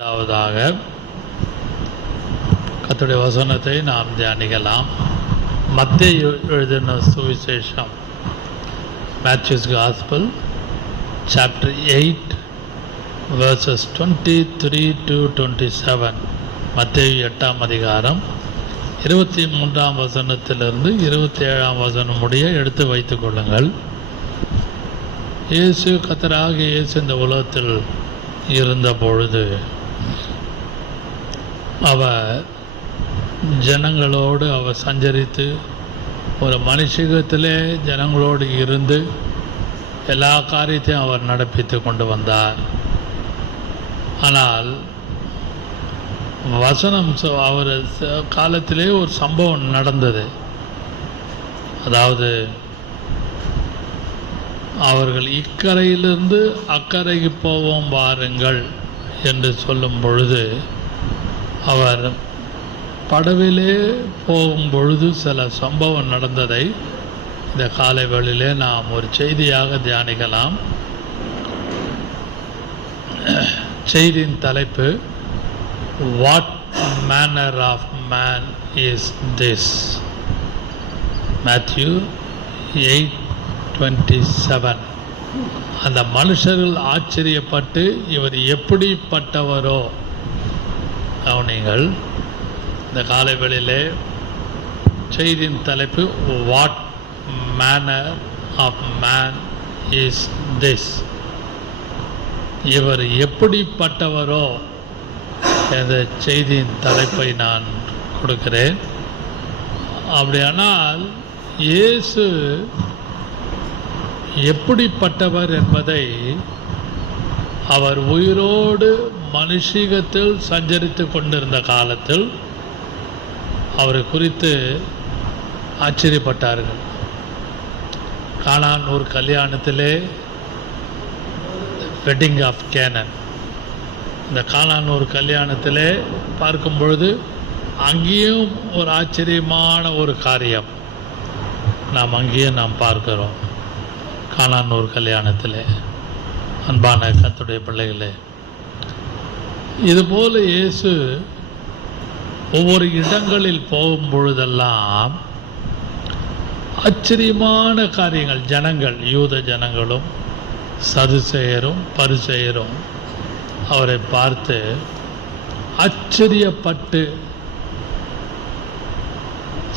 முதலாவதாக கர்த்தருடைய வசனத்தை நாம் தியானிக்கலாம். மத்தேயு எழுதின சுவிசேஷம், Matthews gospel, chapter 8 verses 23 to 27. மத்தேயு 8ஆம் அதிகாரம் 23ஆம் வசனத்திலிருந்து 27ஆம் வசனம் முடிய எடுத்து வைத்துக் கொள்ளுங்கள். இயேசு, கர்த்தராகிய இயேசு இந்த உலகத்தில் இருந்த பொழுது அவர் ஜனங்களோடு அவர் சஞ்சரித்து ஒரு மனுஷகத்திலே ஜனங்களோடு இருந்து எல்லா காரியத்தையும் அவர் நடப்பித்து கொண்டு வந்தார். ஆனால் வசனம் அவர் காலத்திலே ஒரு சம்பவம் நடந்தது. அதாவது அவர்கள் இக்கரையிலிருந்து அக்கறைக்கு போவோம் வாருங்கள் என்று சொல்லும் பொழுது, அவர் படவிலே போகும் பொழுது சில சம்பவம் நடந்ததை இந்த காலை வேளையிலே நாம் ஒரு செய்தியாக தியானிக்கலாம். செய்தியின் தலைப்பு, what manner of man is this? Matthew 8:27. அந்த மனுஷர்கள் ஆச்சரியப்பட்டு இவர் எப்படிப்பட்டவரோ. கவனிங்கள், இந்த காலை வேளையிலே செய்தியின் தலைப்பு, what manner of man is this? இவர் எப்படிப்பட்டவரோ என்ற செய்தியின் தலைப்பை நான் கொடுக்கிறேன். அப்படியானால் இயேசு எப்படிப்பட்டவர் என்பதை அவர் உயிரோடு மனுஷீகத்தில் சஞ்சரித்து கொண்டிருந்த காலத்தில் அவரை குறித்து ஆச்சரியப்பட்டார்கள். கானான் ஒரு கல்யாணத்திலே, வெட்டிங் ஆஃப் கேனன், இந்த கானான் ஒரு கல்யாணத்திலே பார்க்கும் பொழுது அங்கேயும் ஒரு ஆச்சரியமான ஒரு காரியம் நாம் அங்கேயும் நாம் பார்க்கிறோம். கானான் ஒரு கல்யாணத்திலே. அன்பான கர்த்தருடைய பிள்ளைகளே, இதுபோல இயேசு ஒவ்வொரு இடங்களில் போகும் பொழுதெல்லாம் ஆச்சரியமான காரியங்கள், ஜனங்கள், யூத ஜனங்களும் சதுசேயரும் பரிசேயரும் அவரை பார்த்து ஆச்சரியப்பட்டு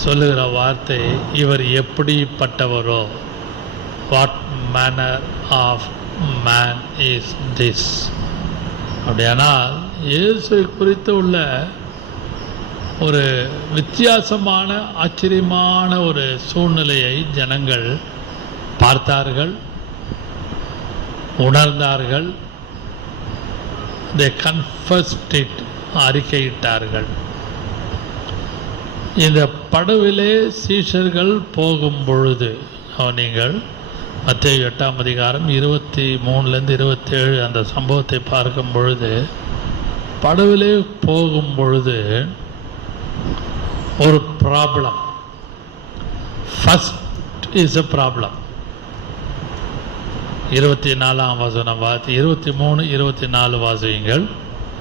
சொல்லுகிற வார்த்தை, இவர் எப்படிப்பட்டவரோ, what manner of man is this? அப்படியானால் இயேசு குறித்து உள்ள ஒரு வித்தியாசமான ஆச்சரியமான ஒரு சூழ்நிலையை ஜனங்கள் பார்த்தார்கள், உணர்ந்தார்கள். they confessed it, அறிக்கையிட்டார்கள். இந்த படவிலே சீஷர்கள் போகும் பொழுது, நீங்கள் மத்தேயு 8ஆம் அதிகாரம் 23லேருந்து 27 அந்த சம்பவத்தை பார்க்கும் பொழுது, படவிலே போகும் பொழுது ஒரு problem. First is a problem. 24ஆம் வசனம் 23, 24 வாசியுங்கள்.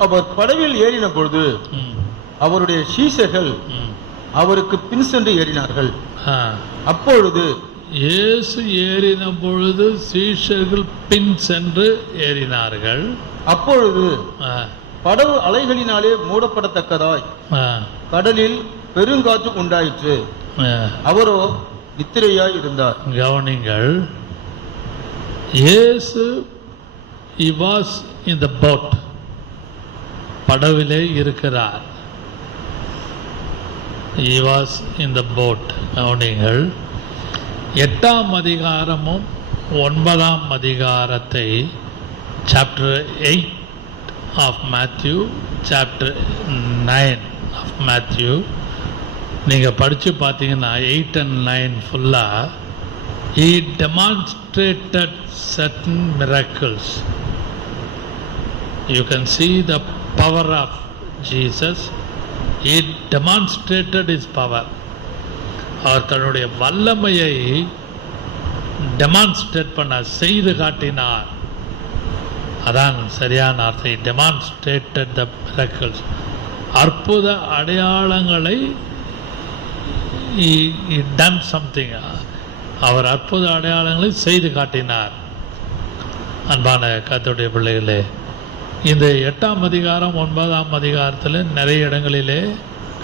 அவர் படவில் ஏறின பொழுது அவருடைய சீஷர்கள் அவருக்கு பின் சென்று ஏறினார்கள். அப்பொழுது இயேசு ஏறின பொழுது சீஷர்கள் பின் சென்று ஏறினார்கள். அப்பொழுது படவு அலைகளினாலே மூடப்படத்தக்கதாய் கடலில் பெருங்காற்று உண்டாயிற்று. அவரோ நித்திரையாய் இருந்தார். கவனிங்கள், இயேசு he was in the boat, படவிலே இருக்கிறார். he was in the boat. கவனிங்கள், 8ஆம் அதிகாரமும் 9ஆம் அதிகாரத்தை, chapter 8 of Matthew, chapter 9 of Matthew நீங்கள் படித்து பார்த்தீங்கன்னா 8 and 9 ஃபுல்லாக he demonstrated certain miracles. You can see the power of Jesus. He demonstrated his power. அவர் தன்னுடைய வல்லமையை டெமான்ஸ்ட்ரேட் பண்ண, செய்து காட்டினார். அதான் சரியான அர்த்தம். டெமான்ஸ்ட்ரேட்டட் த மிரக்கிள்ஸ், அற்புத அடையாளங்களை டன் சம்திங், அவர் அற்புத அடையாளங்களை செய்து காட்டினார். அன்பான கர்த்தருடைய பிள்ளைகளே, இந்த 8ஆம் அதிகாரம் 9ஆம் அதிகாரத்தில் நிறைய இடங்களிலே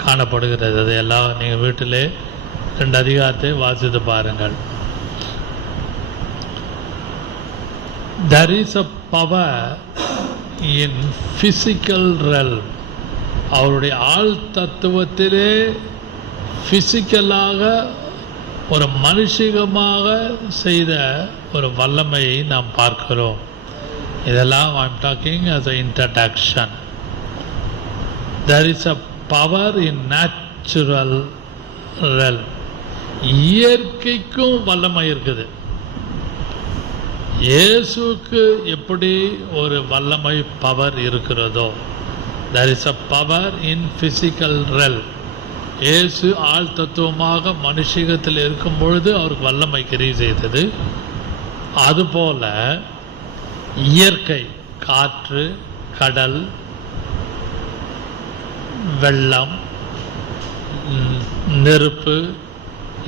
காணப்படுகிறது. அது எல்லாம் நீங்கள் வீட்டிலே 2 அதிகாரத்தை வாசித்து பாருங்கள். There is a power in physical realm. அவருடைய ஆள் தத்துவத்திலே பிசிக்கலாக ஒரு மனுஷிகமாக செய்த ஒரு வல்லமையை நாம் பார்க்கிறோம். இதெல்லாம் I'm talking as an introduction. There is a power in natural realm. இயற்கைக்கும் வல்லமை இருக்குது. இயேசுக்கு எப்படி ஒரு வல்லமை பவர் இருக்கிறதோ, there is a power in physical realm. இயேசு ஆள் தத்துவமாக மனுஷிகத்தில் இருக்கும் பொழுது அவருக்கு வல்லமை கிரியை செய்தது. அதுபோல இயற்கை, காற்று, கடல், வெள்ளம், நெருப்பு,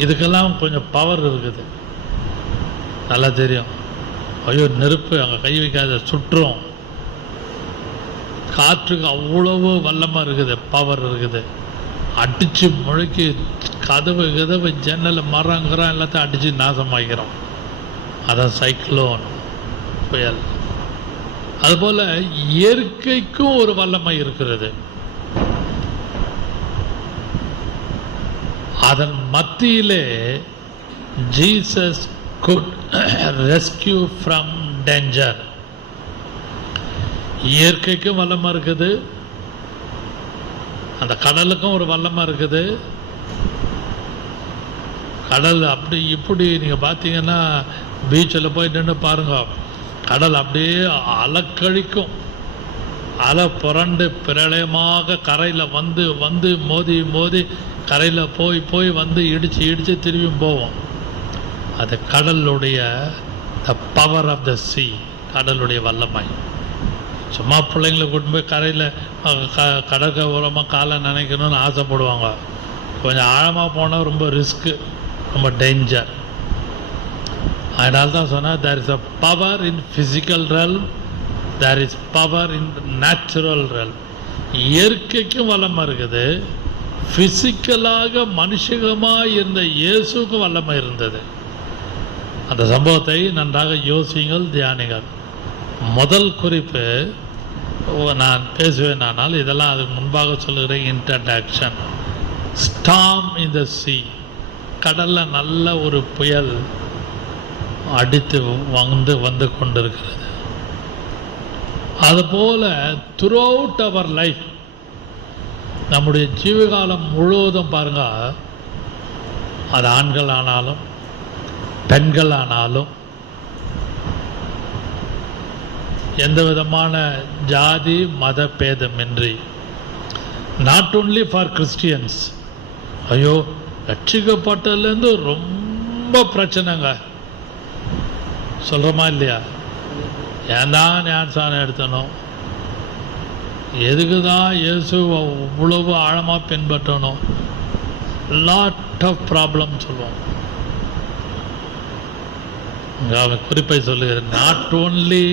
இதுக்கெல்லாம் கொஞ்சம் பவர் இருக்குது. நல்லா தெரியும். ஐயோ, நெருப்பு அங்கே கை வைக்காத சுற்றும். காற்றுக்கு அவ்வளவு வல்லமாக இருக்குது, பவர் இருக்குது. அடித்து முழுக்கி கதவு ஜன்னல் மரங்கிறோம் எல்லாத்தையும் அடித்து நாசமாக்கிறோம். அதான் சைக்ளோன், புயல். அதுபோல் இயற்கைக்கும் ஒரு வல்லமை இருக்கிறது. அதன் மத்தியிலே Jesus could rescue from danger. இயற்கைக்கும் வல்லமை இருக்குது, அந்த கடலுக்கும் ஒரு வல்லமை இருக்குது. கடல் அப்படி இப்படி நீங்கள் பார்த்தீங்கன்னா பீச்சில் போய் நின்று பாருங்க, கடல் அப்படியே அலக்கழிக்கும். அலை புரண்டு பிரளயமாக கரையில் வந்து வந்து மோதி மோதி கரையில் போய் வந்து இடித்து திரும்பியும் போவோம். அது கடலுடைய த பவர் ஆஃப் த சீ, கடலுடைய வல்லமை. சும்மா பிள்ளைங்களை கூட்டு போய் கரையில் கடற்கரை ஓரமாக காலை நினைக்கணும்னு ஆசைப்படுவாங்க. கொஞ்சம் ஆழமாக போனால் ரொம்ப ரிஸ்க்கு, ரொம்ப டேஞ்சர். அதனால தான் சொன்னால் there is a power in physical realm, there is power in natural realm. இயற்கைக்கும் வல்லமை இருக்குது, ஃபிசிக்கலாக மனுஷகமாக இருந்த இயேசுக்கும் வல்லமை இருந்தது. அந்த சம்பவத்தை நன்றாக யோசியுங்கள், தியானிகள். முதல் குறிப்பு நான் பேசுவேன், ஆனால் இதெல்லாம் அதுக்கு முன்பாக சொல்லுகிறேன். இன்ட்ரடக்ஷன். ஸ்டார்ம் இன் த சீ, கடலில் நல்ல ஒரு புயல் அடித்து வந்து கொண்டிருக்கிறது. அதுபோல த்ரூ அவுட் அவர் லைஃப், நம்முடைய ஜீவகாலம் முழுவதும் பாருங்க, அது ஆண்கள் ஆனாலும் பெண்கள் ஆனாலும் எந்த விதமான ஜாதி மத பேதமின்றி, நாட் ஓன்லி ஃபார் கிறிஸ்டியன்ஸ். ஐயோ, ரட்சிக்கப்பட்டதுலேருந்து ரொம்ப பிரச்சனைங்க சொல்கிறோமா இல்லையா? ஏன் தான் ஞானஸ்நானம் எடுத்தணும், எதுக்கு தான் இயேசு அவ்வளவு ஆழமாக பின்பற்றணும், லாட் ஆஃப் ப்ராப்ளம் சொல்லுவோம். குறிப்பை சொல்லுகிறேன், நாட் ஓன்லி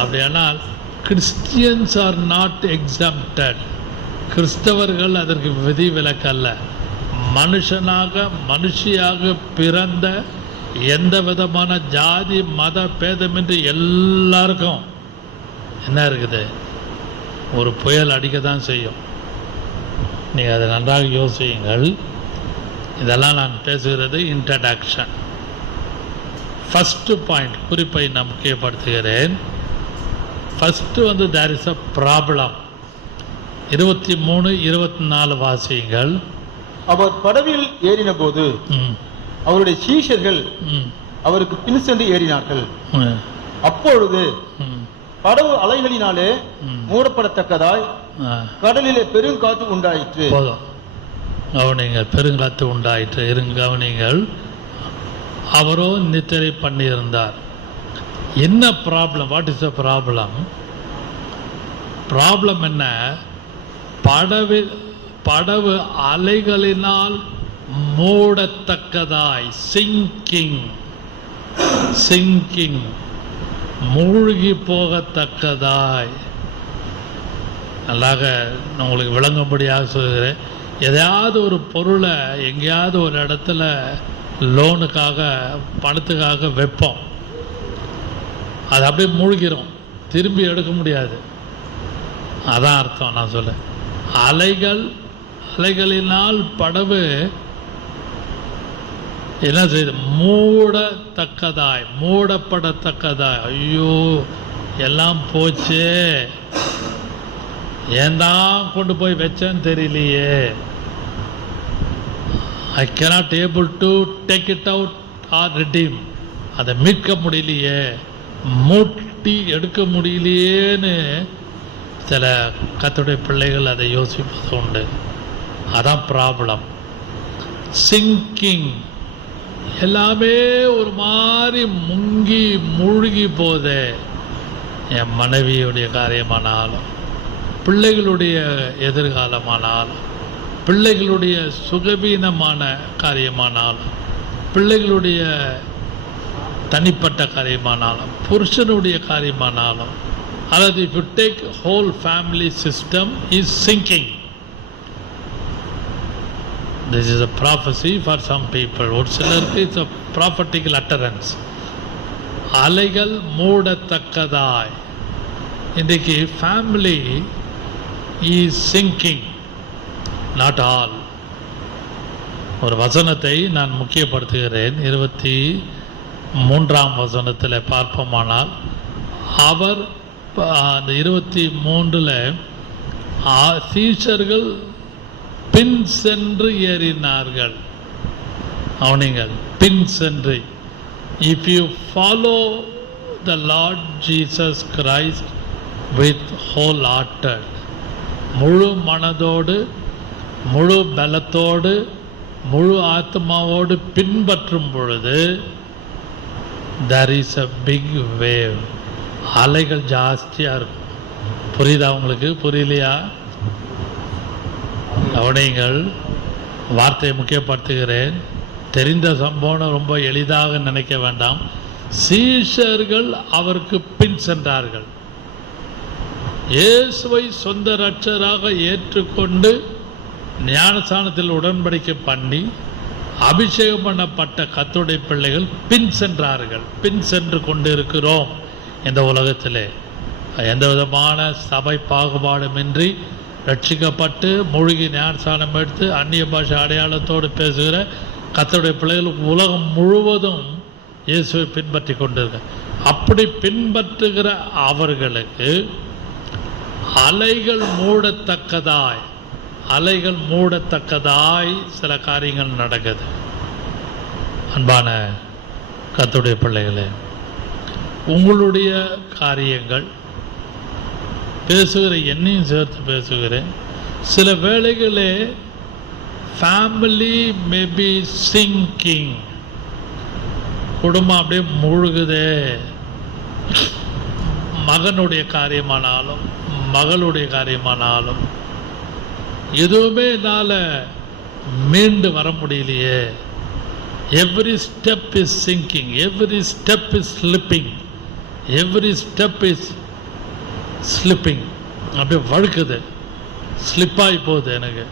அப்படியானால் கிறிஸ்டியன்ஸ் ஆர் நாட் எக்ஸம்ப்டட். கிறிஸ்தவர்கள் அதற்கு விதி விலக்கல்ல. மனுஷியாக பிறந்த எந்த விதமான ஜாதி மத பேதமின்றி எல்லாருக்கும் என்ன இருக்குது, ஒரு புயல் அடிக்க தான் செய்யும். நீங்கள் அதை நன்றாக யோசியுங்கள். இதெல்லாம் நான் பேசுகிறது இன்ட்ரடக்ஷன். ஃபஸ்ட்டு பாயிண்ட், குறிப்பை நான் முக்கியப்படுத்துகிறேன். First there is a problem. 23, 24 வாசியுங்கள். அவர் படவில் ஏறின போது அவருடைய சீஷர்கள் அவருக்கு பின் சென்று ஏறினார்கள். அப்பொழுது படவு அலைகளினாலே மூடப்படத்தக்கதாய் கடலிலே பெருங்காற்று உண்டாயிற்று. போதும், கவனிங்கள். பெருங்காற்று உண்டாயிற்று. கவனிங்கள். அவரோ நித்திரை பண்ணியிருந்தார். என்ன problem? What is the problem? Problem என்ன? படவு அலைகளினால் மூடத்தக்கதாய், சிங்கிங், மூழ்கி போகத்தக்கதாய். நல்லாக உங்களுக்கு விளங்கும்படியாக சொல்கிறேன். எதையாவது ஒரு பொருளை எங்கேயாவது ஒரு இடத்துல லோனுக்காக பணத்துக்காக வைப்போம், அது அப்படியே மூழ்கிறோம், திரும்பி எடுக்க முடியாது. அதான் அர்த்தம் நான் சொல்ல. அலைகளினால் படவு என்ன செய்யுது? மூடப்படத்தக்கதாய். ஐயோ எல்லாம் போச்சே, ஏன் தான் கொண்டு போய் வச்சேன்னு தெரியலையே, ஐ cannot able to take it out or redeem, அதை மீட்க முடியலையே, மூட்டி எடுக்க முடியலையேன்னு சில கர்த்தருடைய பிள்ளைகள் அதை யோசிப்பது உண்டு. அதான் ப்ராப்ளம். சிங்கிங், எல்லாமே ஒரு மாதிரி மூழ்கி போதே. என் மனைவியுடைய காரியமானாலும், பிள்ளைகளுடைய எதிர்காலமானாலும், பிள்ளைகளுடைய சுகவீனமான காரியமானாலும், பிள்ளைகளுடைய தனிப்பட்ட காரியமானாலும், புருஷனுடைய காரியமானாலும், அல்லது if you take whole family system is sinking. This is a prophecy for some people. ஒரு சிலருக்கு it's a prophetical utterance. அலைகள் மூடத்தக்கதாய். இன்றைக்கு family is singing, not all. ஒரு வசனத்தை நான் முக்கியப்படுத்துகிறேன். 23ஆம் வசனத்தில் பார்ப்போமானால், அவர் அந்த 23ல் சீஷர்கள் பின் சென்று ஏறினார்கள். அவனிங்கள் பின் சென்று. If you follow the Lord Jesus Christ with wholehearted, முழு மனதோடு, முழு பலத்தோடு, முழு ஆத்மாவோடு பின்பற்றும் பொழுது, there is a big wave. அலைகள் ஜாஸ்தியாக இருக்கும். புரியுதா உங்களுக்கு? புரியலையா? கவனிங்கள், வார்த்தையை முக்கியப்படுத்துகிறேன். தெரிந்த சம்பவம் ரொம்ப எளிதாக நினைக்க வேண்டாம். சீஷர்கள் அவருக்கு பின் சென்றார்கள். இயேசுவை சொந்த இரட்சகராக ஏற்றுக்கொண்டு ஞானஸ்நானத்தில் உடன்படிக்கை பண்ணி அபிஷேகம் பண்ணப்பட்ட கர்த்தருடைய பிள்ளைகள் பின் சென்றார்கள். பின் சென்று கொண்டு இருக்கிறோம். இந்த உலகத்திலே எந்த விதமான சபை பாகுபாடுமின்றி ரட்சிக்கப்பட்டு மூழ்கி ஞானஸ்நானம் எடுத்து அந்நிய பாஷை அடையாளத்தோடு பேசுகிற கர்த்தருடைய பிள்ளைகள் உலகம் முழுவதும் இயேசுவை பின்பற்றி கொண்டிருக்க. அப்படி பின்பற்றுகிற அவர்களுக்கு அலைகள் மூடத்தக்கதாய் சில காரியங்கள் நடக்குது. அன்பான கர்த்தருடைய பிள்ளைகளே, உங்களுடைய காரியங்கள், பேசுகிற என்னையும் சேர்த்து பேசுகிறேன், சில வேளைகளே ஃபேமிலி மேபி சிங்கிங், குடும்பம் அப்படியே முழுகுதே. மகனுடைய காரியமானாலும் மகளுடைய காரியமானாலும் எதுவுமே என்னால் மீண்டு வர முடியலையே. Every step is singing, every step is slipping, every step is slipping. அப்படியே வழுக்குது, ஸ்லிப்பாகி போகுது. எனக்கு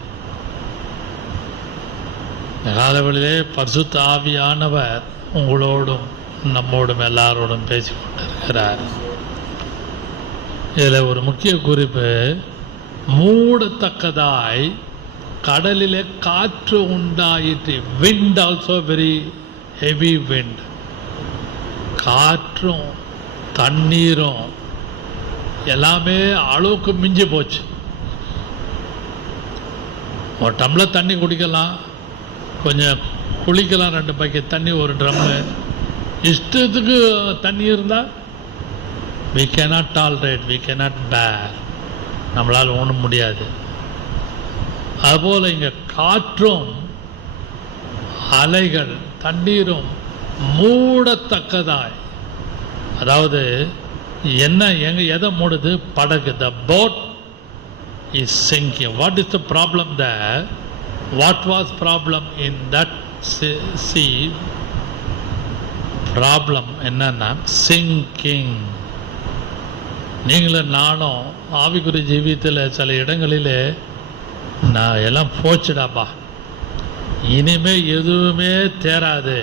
காலவெளியிலே பரிசுத்த ஆவியானவர் உங்களோடும் நம்மோடும் எல்லாரோடும் பேசிக்கொண்டிருக்கிறார். இதில் ஒரு முக்கிய குறிப்பு, மூடத்தக்கதாய் கடலிலே காற்று உண்டாயிற்று. Wind also very heavy wind. காற்றும் தண்ணீரும் எல்லாமே அளவுக்கு மிஞ்சி போச்சு. ஒரு டம்ளர் தண்ணி குடிக்கலாம், கொஞ்சம் குளிக்கலாம், 2 பக்கெட் தண்ணி, ஒரு ட்ரம்மு. இஷ்டத்துக்கு தண்ணி இருந்தால் we cannot tolerate, we cannot bear, நம்மளால் ஒன்றும் முடியாது. அதுபோல் இங்கே காற்றும் அலைகள் தண்ணீரும் மூடத்தக்கதாய் அதாவது என்ன எதை மூடுது? படகு. த boat is sinking. What is the problem there? What was problem in that sea? Problem என்னன்னா சிங்கிங். நீங்களும் நானும் ஆவிக்குரிய ஜீவியத்தில் சில இடங்களில் நான் எல்லாம் போச்சுடாப்பா, இனிமே எதுவுமே தேராது,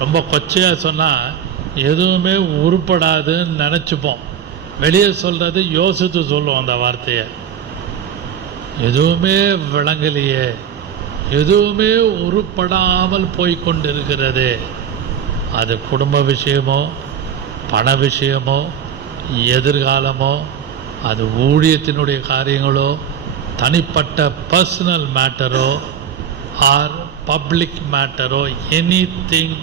ரொம்ப கொச்சையாக சொன்னால் எதுவுமே உருப்படாதுன்னு நினச்சிப்போம். வெளியே சொல்கிறது யோசித்து சொல்லுவோம் அந்த வார்த்தையை. எதுவுமே விளங்கலையே, எதுவுமே உருப்படாமல் போய்கொண்டிருக்கிறது. அது குடும்ப விஷயமோ, பண விஷயமோ, எதிர்காலமோ, அது ஊழியத்தினுடைய காரியங்களோ, தனிப்பட்ட பர்சனல் மேட்டரோ ஆர் பப்ளிக் மேட்டரோ, anything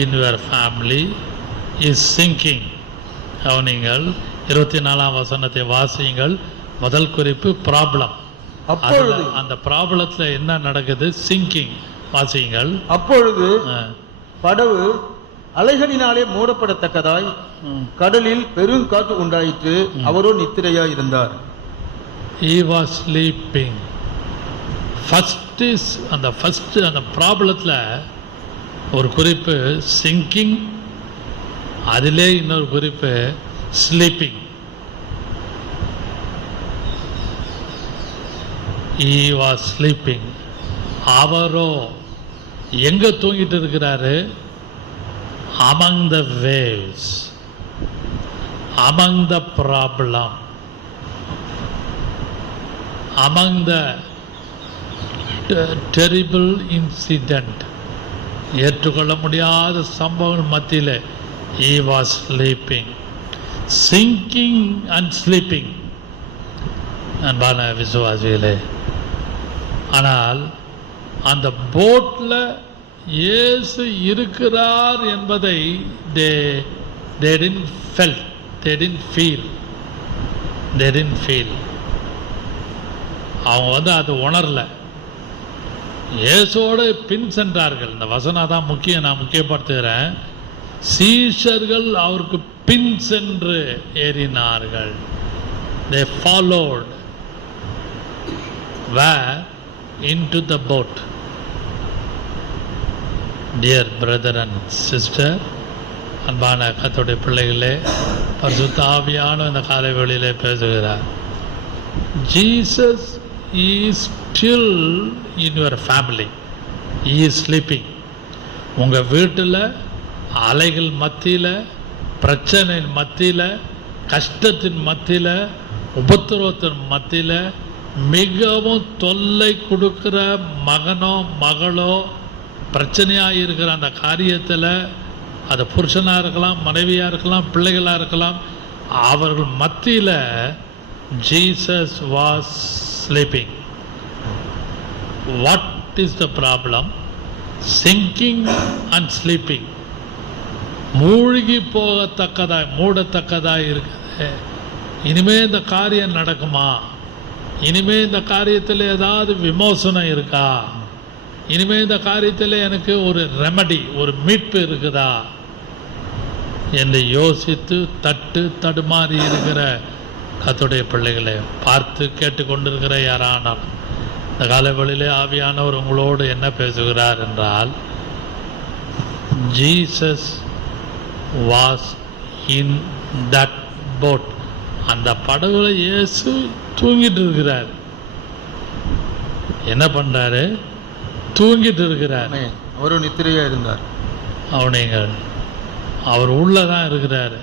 in your family is sinking. கவனிங்கள், 24ஆம் வசனத்தை வாசியுங்கள். முதல் குறிப்பு ப்ராப்ளம். அப்பொழுது அந்த ப்ராப்ளத்தில் என்ன நடக்குது? சிங்கிங். வாசியுங்கள். அப்பொழுது படவு அலைகளினாலே மூடப்படத்தக்கதாய் கடலில் பெருங்காற்று உண்டாயிற்று. அவரோ நித்திரையாய் இருந்தார். He was sleeping. அந்த ப்ராப்ளத்தில் ஒரு குறிப்பு சிங்கிங், அதிலே இன்னொரு குறிப்பு ஸ்லீப்பிங். He was sleeping. அவரோ எங்க தூங்கிட்டு இருக்கிறாரு? among the waves, among the problem, among the terrible incident, ஏற்றுக்கொள்ள முடியாத சம்பவங்கள் மத்தியில் he was sleeping, sinking and sleeping. அன்பான விசுவாசிகளே, ஆனால் அந்த போட்ல இயேசு இருக்கிறார் என்பதை they didn't feel. அவங்க அது உணரல. இயேசுவோடு பின் சென்றார்கள். இந்த வசனம் தான் முக்கியம், நான் முக்கியப்படுத்துகிறேன். சீஷர்கள் அவருக்கு பின் சென்று ஏறினார்கள். They followed where? Into the boat. Dear brother and sister, அன்பான கர்த்தருடைய பிள்ளைகளே, பரிசுத்த ஆவியான இந்த காலை வேளையிலே பேசுகிறார். Jesus is still in your family. He is sleeping. உங்கள் வீட்டில் அலைகள் மத்தியில், பிரச்சனையின் மத்தியில், கஷ்டத்தின் மத்தியில், உபத்திரவத்தின் மத்தியில் மிகவும் தொல்லை கொடுக்கிற மகனோ மகளோ பிரச்சனையாக இருக்கிற அந்த காரியத்தில், அது புருஷனாக இருக்கலாம், மனைவியாக இருக்கலாம், பிள்ளைகளாக இருக்கலாம், அவர்கள் மத்தியில் Jesus was sleeping. What is the problem? Singing and sleeping. மூழ்கி போகத்தக்கதாய், மூடத்தக்கதாய் இருக்குது. இனிமே இந்த காரியம் நடக்குமா? இனிமே இந்த காரியத்தில் ஏதாவது விமோசனம் இருக்கா? இனிமே இந்த காரியத்தில் எனக்கு ஒரு ரெமடி, ஒரு மீட்பு இருக்குதா என்று யோசித்து தடுமாறி இருக்கிற கர்த்தருடைய பிள்ளைகளை பார்த்து கேட்டுக்கொண்டிருக்கிற யாரானால் இந்த காலவெளியிலே ஆவியானவர் உங்களோடு என்ன பேசுகிறார் என்றால், Jesus was in that boat. அந்த படகுல இயேசு தூங்கிட்டு இருக்கிறார். என்ன பண்றாரு? தூங்கிட்டு இருக்கிறார். அவரு நித்திரையா இருந்தார். அவர் உள்ளதான் இருக்கிறாரு.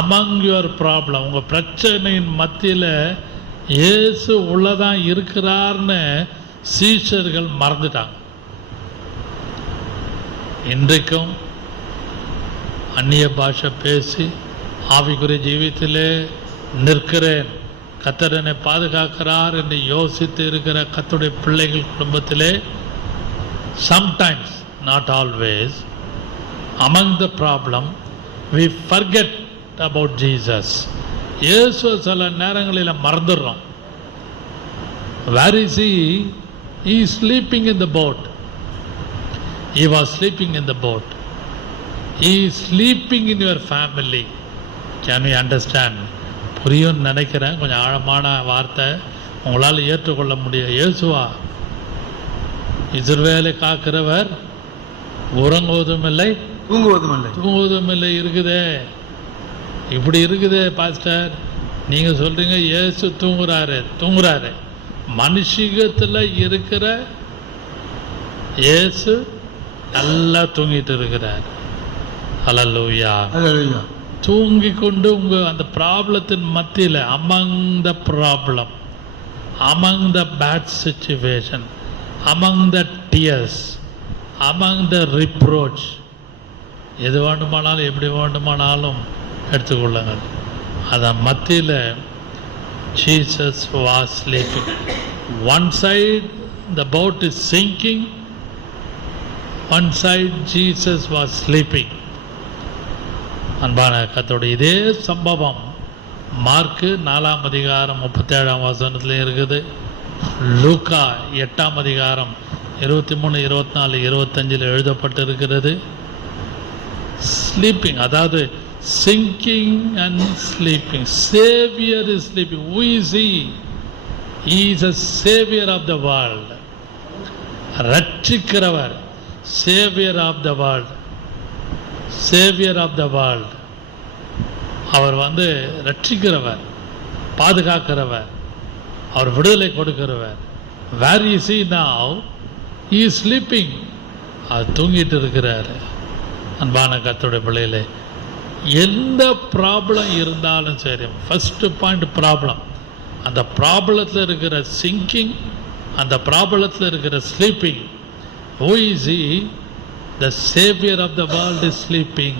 among your problem, உங்க பிரச்சனையின் மத்தியில் இயேசு உள்ளதான் இருக்கிறார்னு சீஷர்கள் மறந்துட்டாங்க. இன்றைக்கும் அந்நிய பாஷை பேசி ஆவிக்குரிய ஜீவியத்திலே நிற்கிறேன், கர்த்தர் என்னை பாதுகாக்கிறார் என்று யோசித்து இருக்கிற கர்த்தருடைய பிள்ளைகள் குடும்பத்திலே sometimes, not always, among the problem we forget about Jesus. இயேசு சில நேரங்களில் மறந்துடுறோம். Where is he? He is sleeping in the boat. He was sleeping in the boat. He is sleeping in your family. Can you understand? புரியும்னு நினைக்கிறேன். கொஞ்சம் ஆழமான வார்த்தை, உங்களால் ஏற்றுக்கொள்ள முடியும். இயேசுவா இஸ்ரவேலை காக்கிறவர், உறங்குவதும் இல்லை தூங்குவதும் இல்லை இருக்குதே. இப்படி இருக்குதே பாஸ்டர், நீங்க சொல்றீங்க இயேசு தூங்குறாரு. மனுஷிகத்தில் இருக்கிற இயேசு நல்லா தூங்கிட்டு இருக்கிறார். ஹல்லேலூயா. தூங்கி கொண்டு உங்க அந்த ப்ராப்ளத்தின் மத்தியில், among the problem, among the bad situation, among the tears, among the reproach, எது வேண்டுமானாலும் எப்படி வேண்டுமானாலும் எடுத்துக்கொள்ளுங்கள். அதன் மத்தியில் Jesus was sleeping. One side the boat is sinking, one side Jesus was sleeping. அன்பான கர்த்தருடைய இதே சம்பவம் மார்க்கு 4ஆம் அதிகாரம் 37ஆம் வசனத்தில் இருக்குது. லூக்கா 8ஆம் அதிகாரம் 23, 24, 25 எழுதப்பட்டிருக்கிறது. ஸ்லீப்பிங், அதாவது sinking and sleeping. Savior is sleeping. Who is he? He is a savior of the world. ரட்சிக்கிறவர், savior of the world, savior of the world. அவர் ரட்சிக்கிறவர், பாதுகாக்கிறவர், அவர் விடுதலை கொடுக்கிறவர். Where is he now? He is sleeping. அவர் தூங்கிட்டு இருக்கிறார். அன்பான கர்த்தருடைய பிள்ளைகளே, எந்த problem இருந்தாலும் சரி, ஃபர்ஸ்ட் பாயிண்ட் ப்ராப்ளம். அந்த ப்ராப்ளத்தில் இருக்கிற சிங்கிங், அந்த ப்ராப்ளத்தில் இருக்கிற sleeping. Who is he? The savior of the world is sleeping.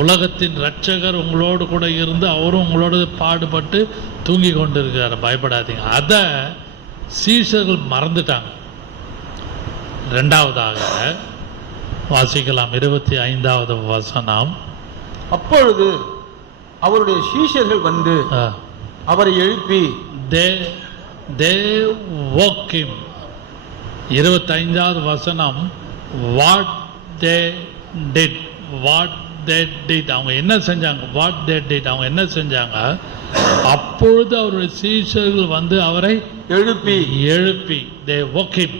உலகத்தின் இரட்சகர் உங்களோடு கூட இருந்து அவரும் உங்களோடு பாடுபட்டு தூங்கி கொண்டு இருக்கிறார். பயப்படாதீங்க. அதை சீஷர்கள் மறந்துட்டாங்க. இரண்டாவதாக வாசிக்கலாம் 25வது வசனம். அப்பொழுது அவருடைய சீஷர்கள் வந்து அவரை எழுப்பி, they woke him. 25வது வசனம், what they did. அவங்க என்ன செஞ்சாங்க? what they did, அவங்க என்ன செஞ்சாங்க? அப்பொழுது அவருடைய சீஷர்கள் அவரை எழுப்பி they woke him.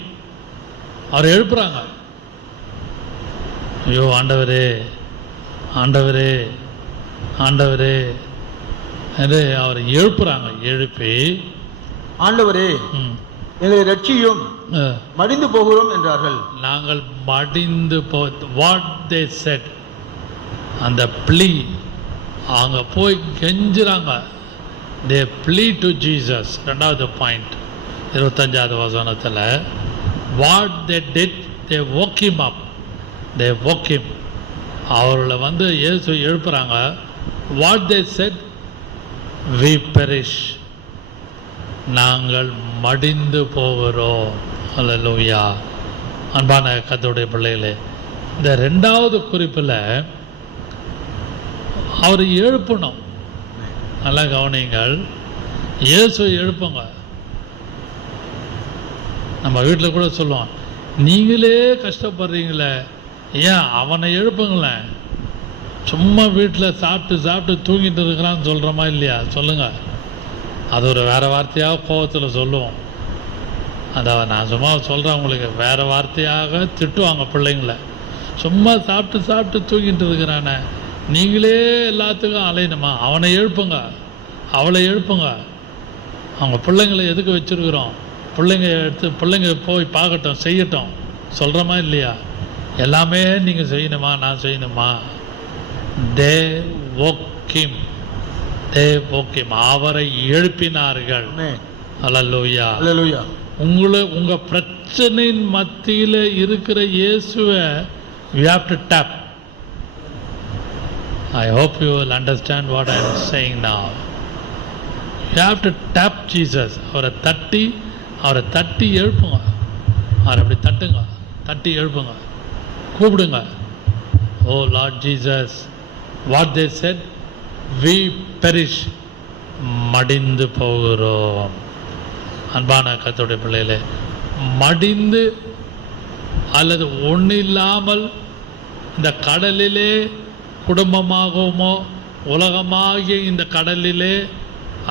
அவரை எழுப்புறாங்க. ஐயோ ஆண்டவரே ஆண்டவரே ஆண்டவரே என்று அவரை எழுப்புறாங்க. எழுப்பி, ஆண்டவரே எங்களை ரட்சியும், மடிந்து போகிறோம் என்றார்கள். நாங்கள் மடிந்து what they said, அந்த plea, அவங்க போய் கெஞ்சுறாங்க. they plead to Jesus. இரண்டாவது பாயிண்ட் 25வது வசனத்தில் what they did, they woke him up. they woke him. அவர்களை இயேசு எழுப்புறாங்க. what they said, we perish, நாங்கள் மடிந்து போகிறோம். ஹல்லேலூயா. அன்பான கர்த்தருடைய பிள்ளைகளே, இந்த ரெண்டாவது குறிப்பில் அவர் எழுப்பணும். நல்லா கவனிங்கள். இயேசு எழுப்புங்க. நம்ம வீட்டில் கூட சொல்லுவோம், நீங்களே கஷ்டப்படுறீங்களே, ஏன் அவனை எழுப்புங்களேன். சும்மா வீட்டில் சாப்பிட்டு தூங்கிட்டு இருக்கிறான்னு சொல்கிறோமா இல்லையா? சொல்லுங்கள். அது ஒரு வேறு வார்த்தையாக கோபத்தில் சொல்லுவோம். அதாவது நான் சும்மா சொல்கிறேன் உங்களுக்கு, வேறு வார்த்தையாக திட்டுவாங்க பிள்ளைங்கள. சும்மா சாப்பிட்டு தூங்கிட்டு இருக்கிறானே, நீங்களே எல்லாத்துக்கும் அலையணுமா? அவனை எழுப்புங்க, அவளை எழுப்புங்க. அவங்க பிள்ளைங்களை எதுக்கு வச்சுருக்குறோம்? பிள்ளைங்க போய் பார்க்கட்டும், செய்யட்டும் சொல்கிறோமா இல்லையா? எல்லாமே நீங்கள் செய்யணுமா, நான் செய்யணுமா? they woke him. அவரை எழுப்பினார்கள். ஹல்லேலூயா. உங்க பிரச்சனையின் மத்தியில் இருக்கிற இயேசுவை you have to tap. I hope you will understand what I am saying now. You have to tap Jesus. அவரை தட்டி எழுப்புங்க. அவரை அப்படி தட்டி எழுப்புங்க, கூப்பிடுங்க. Oh Lord Jesus. what they said, we perish, மடிந்து போகிறோம். அன்பான கர்த்தருடைய பிள்ளைகளே, மடிந்து அல்லது ஒன்றில்லாமல் இந்த கடலிலே குடும்பமாகவோ உலகமாகிய இந்த கடலிலே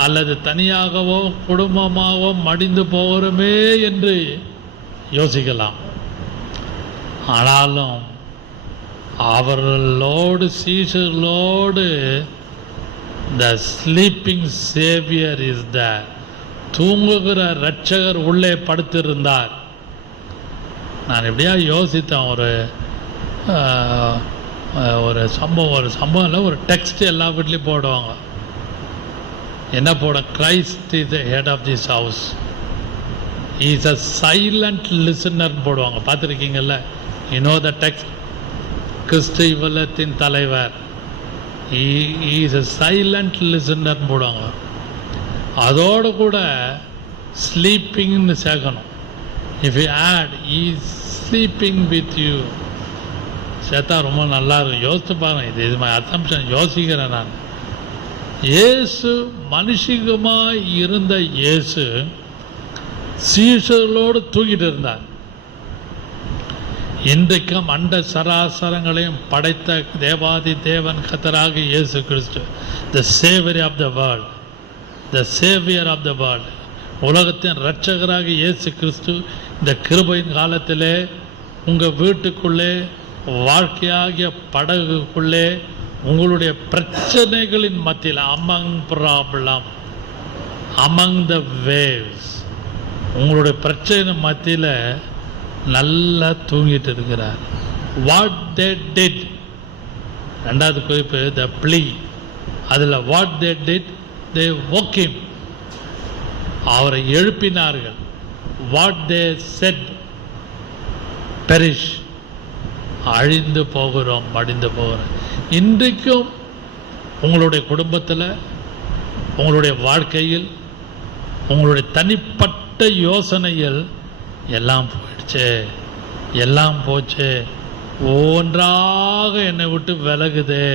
அல்லது தனியாகவோ குடும்பமாகவோ மடிந்து போகிறோமே என்று யோசிக்கலாம். ஆனாலும் அவர்களோடு சீஷர்களோடு the sleeping saviour is the தூங்குகிற இரட்சகர் உள்ளே படுத்திருந்தார். நான் எப்படியா யோசித்தேன், ஒரு சம்பவம் இல்லை, ஒரு டெக்ஸ்ட் எல்லா வீட்லேயும் போடுவாங்க. என்ன போட, Christ is the head of this house, is a silent லிசனர்னு போடுவாங்க. பார்த்துருக்கீங்கல்ல? யூனோ த டெக்ஸ்ட், கிறிஸ்து இவ்வளத்தின் தலைவர், இஸ் அ சைலண்ட் லிசனர்னு போடுவாங்க. அதோடு கூட ஸ்லீப்பிங்னு சேர்க்கணும். If you add is sleeping with you சேர்த்தா ரொம்ப நல்லா இருக்கும். யோசித்து பாருங்க, இது மை அசம்ஷன், யோசிக்கிறேன் நான். இயேசு மனுஷிகமாக இருந்த இயேசு சீஷர்களோடு தூங்கிட்டு இருந்தார். இன்றைக்கும் அண்ட சராசரங்களையும் படைத்த தேவாதி தேவன் கர்த்தராக இயேசு கிறிஸ்து, the saviour of the world, the saviour of the world, உலகத்தின் இரட்சகராக இயேசு கிறிஸ்து இந்த கிருபையின் காலத்திலே உங்கள் வீட்டுக்குள்ளே வாழ்க்கையாகிய படகுக்குள்ளே உங்களுடைய பிரச்சனைகளின் மத்தியில் அமங் ப்ராப்ளம், அமங் த வேவ்ஸ், உங்களுடைய பிரச்சனை மத்தியில் நல்லா தூங்கிட்டு இருக்கிறார். வாட் தே டிட், ரெண்டாவது குறிப்பு த ப்ளீ, அதில் what they did, they woke him, அவரை எழுப்பினார்கள். வாட் தே செட், பெரிஷ், அழிந்து போகிறோம், மடிந்து போகிறோம். இன்றைக்கும் உங்களுடைய குடும்பத்தில், உங்களுடைய வாழ்க்கையில், உங்களுடைய தனிப்பட்ட யோசனைகள் எல்லாம் போயிடுச்சு, எல்லாம் போச்சு, ஒவ்வொன்றாக என்னை விட்டு விலகுது,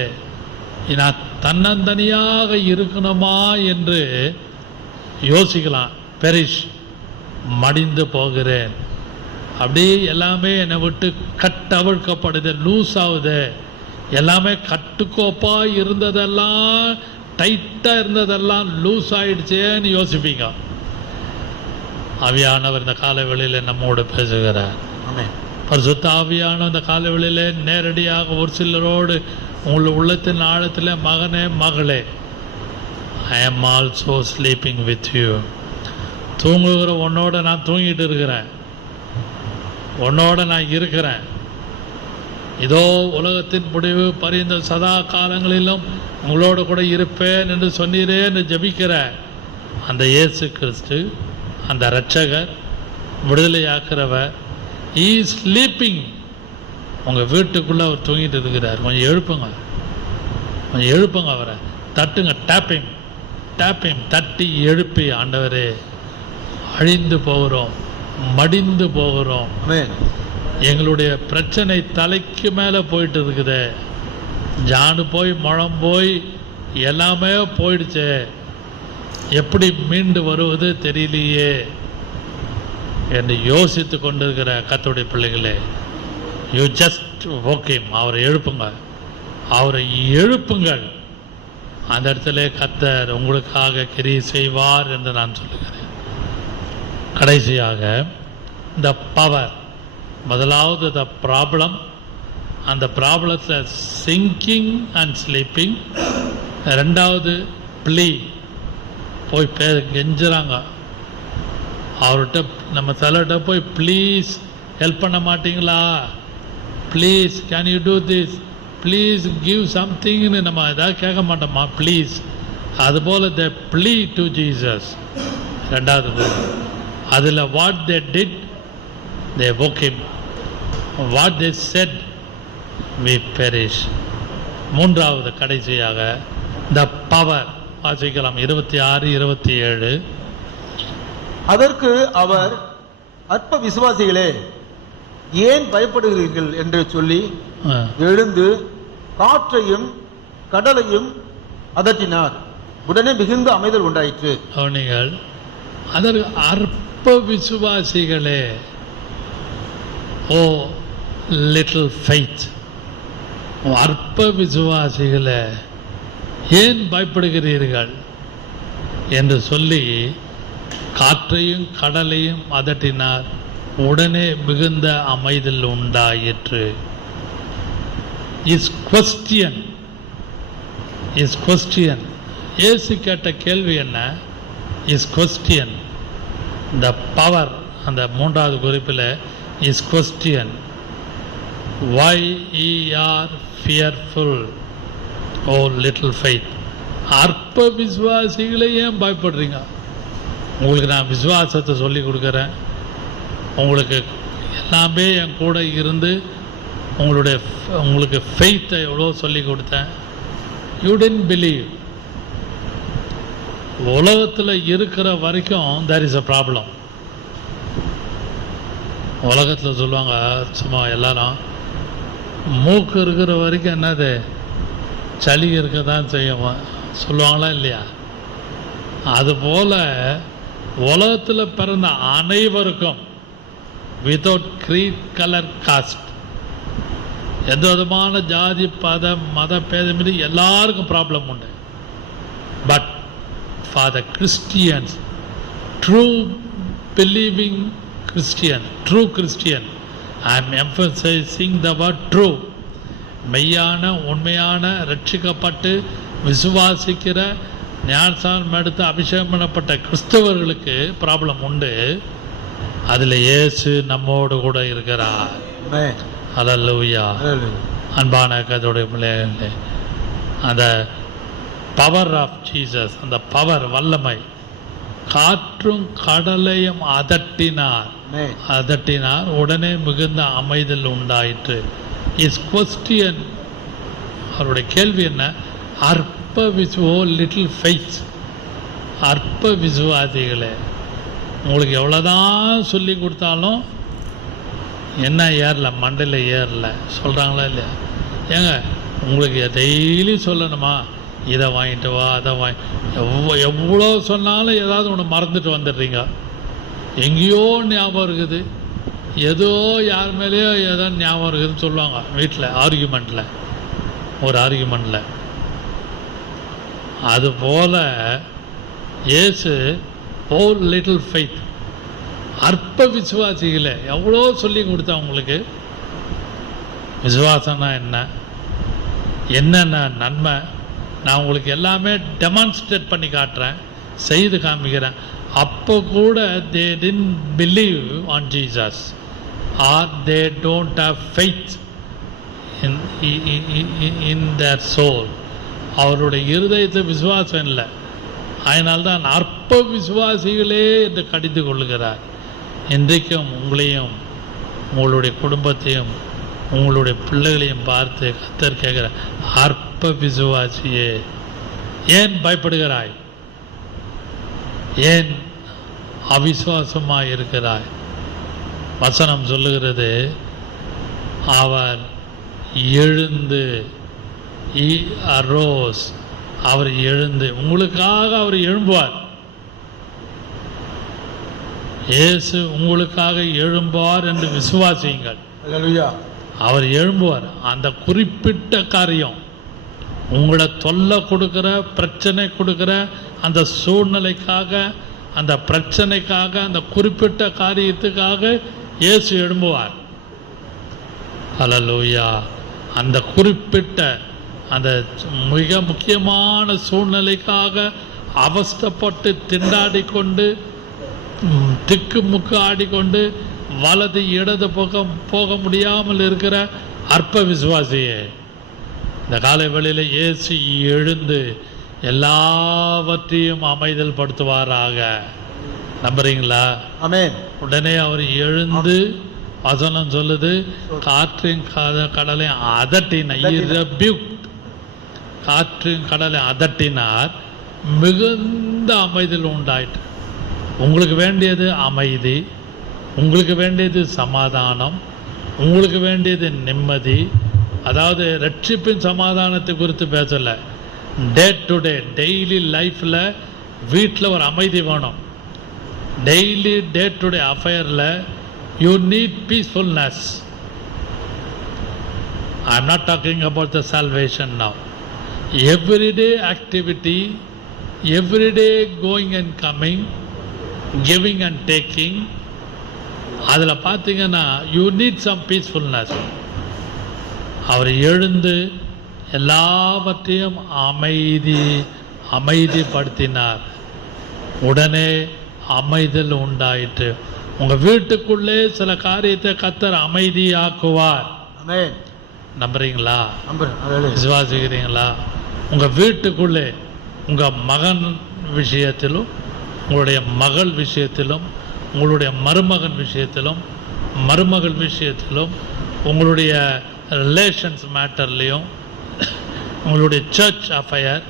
நான் தன்னந்தனியாக இருக்கணுமா என்று யோசிக்கலாம். பெரிஷ், மடிந்து போகிறேன், அப்படியே எல்லாமே என்னை விட்டு கட்டவிழ்க்கப்படுது, லூஸ் ஆகுது, எல்லாமே கட்டுக்கோப்பாக இருந்ததெல்லாம், டைட்டாக இருந்ததெல்லாம் லூஸ் ஆகிடுச்சேன்னு யோசிப்பீங்க. ஆவியானவர் இந்த காலவெளியில் நம்மோடு பேசுகிறார். பரிசுத்த ஆவியானவர் இந்த காலவெளியில் நேரடியாக ஒரு சிலரோடு உங்கள் உள்ளத்தின் ஆழத்தில், மகனே மகளே, I am also sleeping with you, தூங்குகிற உன்னோட நான் தூங்கிட்டு இருக்கிறேன், உன்னோட நான் இருக்கிறேன். இதோ உலகத்தின் முடிவு பரிந்த சதா காலங்களிலும் உங்களோட கூட இருப்பேன் என்று சொன்னீரே என்று ஜபிக்கிற அந்த இயேசு கிறிஸ்து, அந்த இரட்சகர், விடுதலையாக்குறவர், ஈ ஸ்லீப்பிங். உங்கள் வீட்டுக்குள்ளே அவர் தூங்கிட்டு இருக்கிறார். கொஞ்சம் எழுப்புங்க, கொஞ்சம் எழுப்புங்க, அவரை தட்டுங்க, டேப்பிங் டேப்பிங், தட்டி எழுப்பி, ஆண்டவரே அழிந்து போகிறோம், மடிந்து போகிறோம், எங்களுடைய பிரச்சனை தலைக்கு மேலே போயிட்டு இருக்குது, ஜானு போய் முழம் போய் எல்லாமே போயிடுச்சு, எப்படி மீண்டு வருவது தெரியலையே என்று யோசித்து கொண்டிருக்கிற கர்த்தருடைய பிள்ளைகளே, யூ ஜஸ்ட் ஓகேம், அவரை எழுப்புங்க, அவரை எழுப்புங்கள். அந்த இடத்துல கர்த்தர் உங்களுக்காக கிரியை செய்வார் என்று நான் சொல்லுகிறேன். கடைசியாக இந்த பவர், முதலாவது த ப்ராப்ளம், அந்த ப்ராப்ளத்தில் சிங்கிங் அண்ட் ஸ்லீப்பிங். ரெண்டாவது ப்ளீ, போய் கெஞ்சுறாங்க அவர்கிட்ட, நம்ம தலைகிட்ட போய் ப்ளீஸ் ஹெல்ப் பண்ண மாட்டிங்களா, please can you do this, please give சம்திங்னு நம்ம எதாவது கேட்க மாட்டோமா, ப்ளீஸ். அதுபோல் த ப்ளீ டு ஜீசஸ். ரெண்டாவது அதில் what they did, they woke him, what they said, we perish. மூன்றாவது கடைசியாக the power, வாசிக்கலாம் 26, 27. அதற்கு அவர், அற்ப விசுவாசிகளே ஏன் பயப்படுகிறீர்கள் என்று சொல்லி எழுந்து காற்றையும் கடலையும் அதட்டினார். உடனே மிகுந்த அமைதல் உண்டாயிற்று. நீங்கள் அதற்கு அற்ப விசுவாசிகளே, ஓ லிட்டில் ஃபெய்த், அற்ப விசுவாசிகளே ஏன் பயப்படுகிறீர்கள் என்று சொல்லி காற்றையும் கடலையும் அதட்டினார். உடனே மிகுந்த அமைதல் உண்டாயிற்று. இஸ் கொஸ்டியன் இயேசு கேட்ட கேள்வி என்ன? இஸ் கொஸ்டியன் த பவர், அந்த மூன்றாவது குறிப்பில் is question why ye are fearful o little faith. அற்ப விசுவாசிகளை ஏன் பயப்படுறீங்க? உங்களுக்கு நான் விசுவாசத்தை சொல்லி கொடுக்குறேன், உங்களுக்கு எல்லாமே என் கூட இருந்து உங்களுக்கு ஃபெய்த்தை எவ்வளோ சொல்லி கொடுத்தேன். You tent believe. உலகத்தில் இருக்கிற வரைக்கும் தேர் இஸ் அ ப்ராப்ளம். உலகத்தில் சொல்லுவாங்க சும்மா எல்லாரும், மூக்கு இருக்கிற வரைக்கும் என்னது சளி இருக்க தான் செய்யும் சொல்லுவாங்களா இல்லையா? அதுபோல் உலகத்தில் பிறந்த அனைவருக்கும் வித்தவுட் க்ரீட் கலர் காஸ்ட், எந்த விதமான ஜாதி மத பேதமின்றி எல்லாருக்கும் ப்ராப்ளம் உண்டு. But for the Christians, true believing Christian, true Christian, I am emphasising the word true, மெய்யான உண்மையான ரட்சிக்கப்பட்டு விசுவாசிக்கிற ஞானஸ்நானம் எடுத்து அபிஷேகம் பண்ணப்பட்ட கிறிஸ்தவர்களுக்கு ப்ராப்ளம் உண்டு. அதில் இயேசு நம்மோடு கூட இருக்கிறார். ஹல்லேலூயா. அன்பான கர்த்தருடைய பிள்ளைகளே, அந்த பவர் ஆஃப் ஜீசஸ், அந்த பவர் வல்லமை, காற்றும் கடலையும் அதட்டினார். உடனே மிகுந்த அமைதல் உண்டாயிற்று. இஸ் கொஸ்டியன், அவருடைய கேள்வி என்ன? அற்ப லிட்டில் ஃபெய்த், அற்ப விசுவாசிகளே, உங்களுக்கு எவ்வளோதான் சொல்லி கொடுத்தாலும் என்ன ஏறல, மண்டையில் ஏறல சொல்கிறாங்களா இல்லையா? ஏங்க உங்களுக்கு டெய்லி சொல்லணுமா? இதை வாங்கிட்டு வா, அதை எவ்வளோ சொன்னாலும் ஏதாவது ஒன்று மறந்துட்டு வந்துடுறீங்க. எங்கேயோ ஞாபகம் இருக்குது, ஏதோ யார் மேலேயோ ஏதோ ஞாபகம் இருக்குதுன்னு சொல்லுவாங்க வீட்டில் ஒரு ஆர்கியூமெண்ட்டில். அதுபோல் இயேசு ஓ லிட்டில் ஃபெய்த், அற்ப விசுவாசிகளை எவ்வளோ சொல்லி கொடுத்தா உங்களுக்கு. விசுவாசம்னா என்னென்ன நன்மை நான் உங்களுக்கு எல்லாமே டெமான்ஸ்ட்ரேட் பண்ணி காட்டுறேன், செய்து காமிக்கிறேன். அப்போ கூட they didn't believe on Jesus, or they don't have faith in their soul. அவருடைய இருதயத்தை விசுவாசம் இல்லை. அதனால்தான் அற்ப விசுவாசிகளே என்று கடிந்து கொள்ளுகிறார். இன்றைக்கும் உங்களையும் உங்களுடைய குடும்பத்தையும் உங்களுடைய பிள்ளைகளையும் பார்த்து கர்த்தர் கேட்கிற, அற்ப விசுவாசியே ஏன் பயப்படுகிறாய்? ஏன் அவிசுவாசமாய் இருக்கிறாய்? வசனம் சொல்லுகிறது, அவர் எழுந்து, அவர் எழுந்து, உங்களுக்காக அவர் எழும்புவார். இயேசு உங்களுக்காக எழும்புவார் என்று விசுவாசியுங்கள். அவர் எழும்புவார். அந்த குறிப்பிட்ட காரியம், உங்களை தொல்லை கொடுக்கிற, பிரச்சனை கொடுக்கிற அந்த சூழ்நிலைக்காக, அந்த பிரச்சனைக்காக, அந்த குறிப்பிட்ட காரியத்துக்காக இயேசு எழும்புவார். ஹல்லேலூயா. அந்த குறிப்பிட்ட அந்த மிக முக்கியமான சூழ்நிலைக்காக அவஸ்தைப்பட்டு திண்டாடி கொண்டு திக்குமுக்கு ஆடிக்கொண்டு வலது இடது பக்கம் போக முடியாமல் இருக்கிற அற்ப விசுவாசியே, இந்த காலை வேளையில் இயேசு எழுந்து எல்லாவற்றையும் அமைதல் படுத்துவாராக. நம்புறீங்களா? ஆமென். உடனே அவர் எழுந்து, வசனம் சொல்லுது, காற்றின் கடலை அதட்டினார், காற்றின் கடலை அதட்டினார், மிகுந்த அமைதல் உண்டாயிற்று. உங்களுக்கு வேண்டியது அமைதி, உங்களுக்கு வேண்டியது சமாதானம், உங்களுக்கு வேண்டியது நிம்மதி. அதாவது ரட்சிப்பின் சமாதானத்தை குறித்து பேசலை, டே டு டே டெய்லி லைஃப்பில் வீட்டில் ஒரு அமைதி வேணும். டெய்லி டே டு டே அஃபேரில் you need peacefulness. I'm not talking about the salvation now. Everyday activity, everyday going and coming, giving and taking, அதில் பார்த்தீங்கன்னா யூ நீட் சம் பீஸ்ஃபுல்னஸ். அவர் எழுந்து எல்லாவற்றையும் அமைதிப்படுத்தினார். உடனே அமைதல் உண்டாயிற்று. உங்கள் வீட்டுக்குள்ளே சில காரியத்தை கர்த்தர் அமைதியாக்குவார். நம்புறீங்களா? விசுவாசிக்கிறீங்களா? உங்கள் வீட்டுக்குள்ளே உங்கள் மகன் விஷயத்திலும், உங்களுடைய மகள் விஷயத்திலும், உங்களுடைய மருமகன் விஷயத்திலும், மருமகள் விஷயத்திலும், உங்களுடைய ரிலேஷன்ஸ் மேட்டர்லேயும், உங்களுடைய சர்ச் அஃபயர்,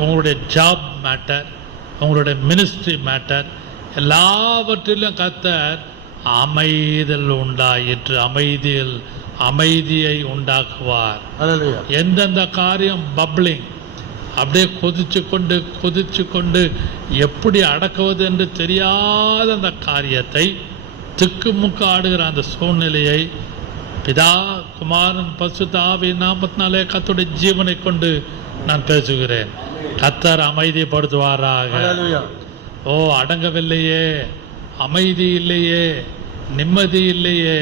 உங்களுடைய ஜாப் மேட்டர், உங்களுடைய மினிஸ்ட்ரி மேட்டர், எல்லாவற்றிலும் கர்த்தர் அமைதல் உண்டாயிற்று. அமைதியை உண்டாக்குவார். எந்தெந்த காரியம் பப்ளிங் அப்படியே கொதிச்சு கொண்டு எப்படி அடக்குவது என்று தெரியாத அந்த காரியத்தை, திக்குமுக்கு ஆடுகிற அந்த சூழ்நிலையை பிதா குமாரன் பரிசுத்த ஆவியின் நாமத்தினாலே கர்த்தருடைய ஜீவனை கொண்டு நான் பேசுகிறேன். கர்த்தர் அமைதிப்படுத்துவாராக. ஓ, அடங்கவில்லையே, அமைதி இல்லையே, நிம்மதி இல்லையே,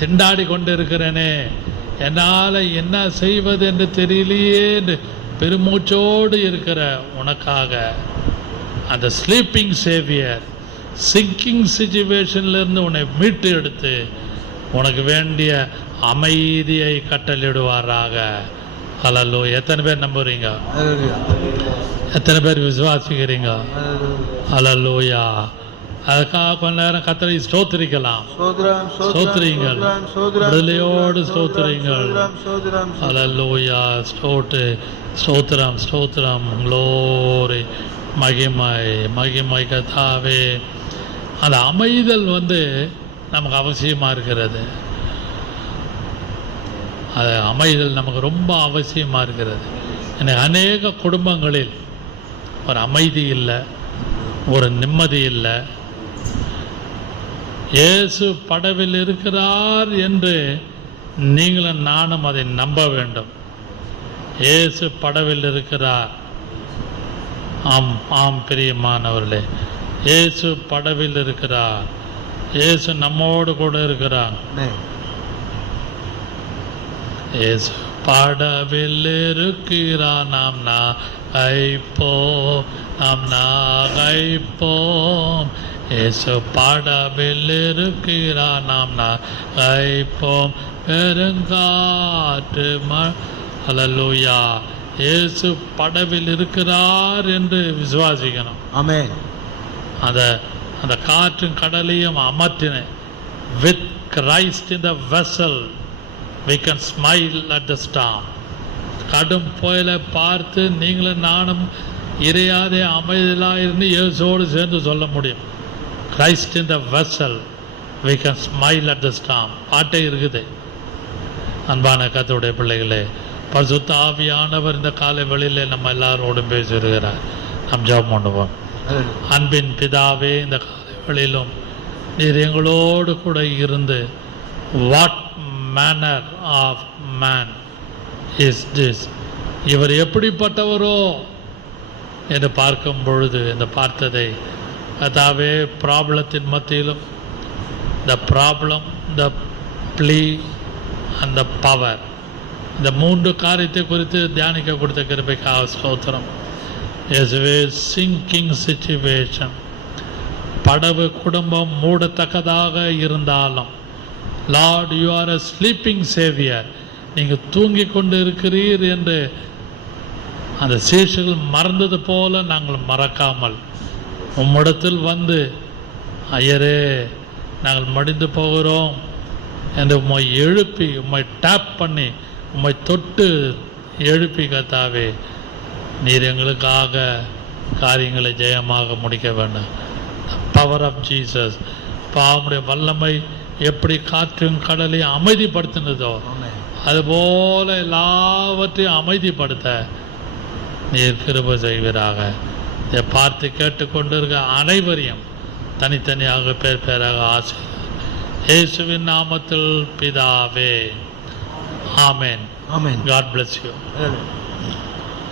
திண்டாடி கொண்டு இருக்கிறேனே, என்னால் என்ன செய்வது என்று தெரியலையே என்று பெருமூச்சோடு இருக்கிற உனக்காக அந்த ஸ்லீப்பிங் சேவியர் சிங்கிங் சிச்சுவேஷன்லேருந்து உன்னை மீட்டு எடுத்து உனக்கு வேண்டிய அமைதியை கட்டளிடுவாராக. ஹல்லேலூயா. எத்தனை பேர் நம்புறீங்க? எத்தனை பேர் விசுவாசிக்கிறீங்க? ஹல்லேலூயா. அதுக்காக கொஞ்ச நேரம் கர்த்தரை ஸ்தோத்திரிக்கலாம். ஸ்தோத்திரிங்கள், விடுதலையோடு ஸ்தோத்திரிங்கள். ஹல்லேலூயா. ஸ்தோத்திரம். க்ளோரி, மகிமை கர்த்தாவே. அந்த அமைதல் நமக்கு அவசியமாக இருக்கிறது. அது அமைதல் நமக்கு ரொம்ப அவசியமாக இருக்கிறது. எனக்கு அநேக குடும்பங்களில் ஒரு அமைதி இல்லை, ஒரு நிம்மதி இல்லை. இயேசு படவில் இருக்கிறார் என்று நீங்களும் நானும் அதை நம்ப வேண்டும். இயேசு படவில் இருக்கிறார். ஆம் பிரியமானவர்களே, இயேசு படவில் இருக்கிறார். இயேசு நம்மோடு கூட இருக்கிறார். இயேசு படவில் இருக்கிறார். நாம் நகைப்போம். இயேசு படவில் இருக்கிறார். நாம் நகைப்போம். பெருங்காற்று ஹல்லேலூயா. இயேசு படவில் இருக்கிறார் என்று விசுவாசிக்கணும். ஆமென். அந்த காற்றும் கடலையும் அமர்த்தின with Christ in the vessel we can smile at the storm. கடும் புயலை பார்த்து நீங்களும் நானும் இறையாதே அமைதியாக இருந்து இயேசுவோடு சேர்ந்து சொல்ல முடியும். Christ in the vessel we can smile at the storm. பாட்டே இருக்குது. அன்பான கர்த்தருடைய பிள்ளைகளே, பரிசுத்த ஆவியானவர் இந்த காலை வேளையிலே நம்ம எல்லாரோடும் பேசியிருக்கிறார். நாம் ஜெபம் பண்ணுவோம். அன்பின் பிதாவே, இந்த காலை வேளையிலும் நீர் எங்களோடு கூட இருந்து what manner of man is this, இவர் எப்படிப்பட்டவரோ என்று பார்க்கும் பொழுது இந்த பார்த்ததை கர்த்தாவே, ப்ராப்ளத்தின் மத்தியிலும் the problem, the plea and the power, இந்த மூன்று காரியத்தை குறித்து தியானிக்க கொடுத்த கிருபைக்காக ஸ்தோத்திரம். இயேசுவே, சிங்கிங் சிச்சுவேஷன், படவு குடும்பம் மூடத்தக்கதாக இருந்தாலும், Lord you are a sleeping Xavier, நீங்கள் தூங்கி கொண்டு இருக்கிறீர் என்று அந்த சீஷர்கள் மறந்தது போல நாங்கள் மறக்காமல் உம்மிடத்தில் ஐயரே நாங்கள் மடிந்து போகிறோம் என்று உம்மை எழுப்பி, உம்மை டேப் பண்ணி, உம்மை தொட்டு எழுப்பி கர்த்தாவே, நீர் எங்களுக்காக காரியங்களை ஜெயமாக முடிக்க வேண்டும். பவர் ஆஃப் ஜீசஸ், பாவமுடைய வல்லமை எப்படி காற்றும் கடலையும் அமைதிப்படுத்தினதோ அதுபோல எல்லாவற்றையும் அமைதிப்படுத்த நீர் கிருபை செய்வீராக. இதை பார்த்து கேட்டுக்கொண்டிருக்க அனைவரையும் தனித்தனியாக பேராக ஆசை இயேசுவின் நாமத்தில் பிதாவே, ஆமென். ஆமென். God bless you. Hallelujah.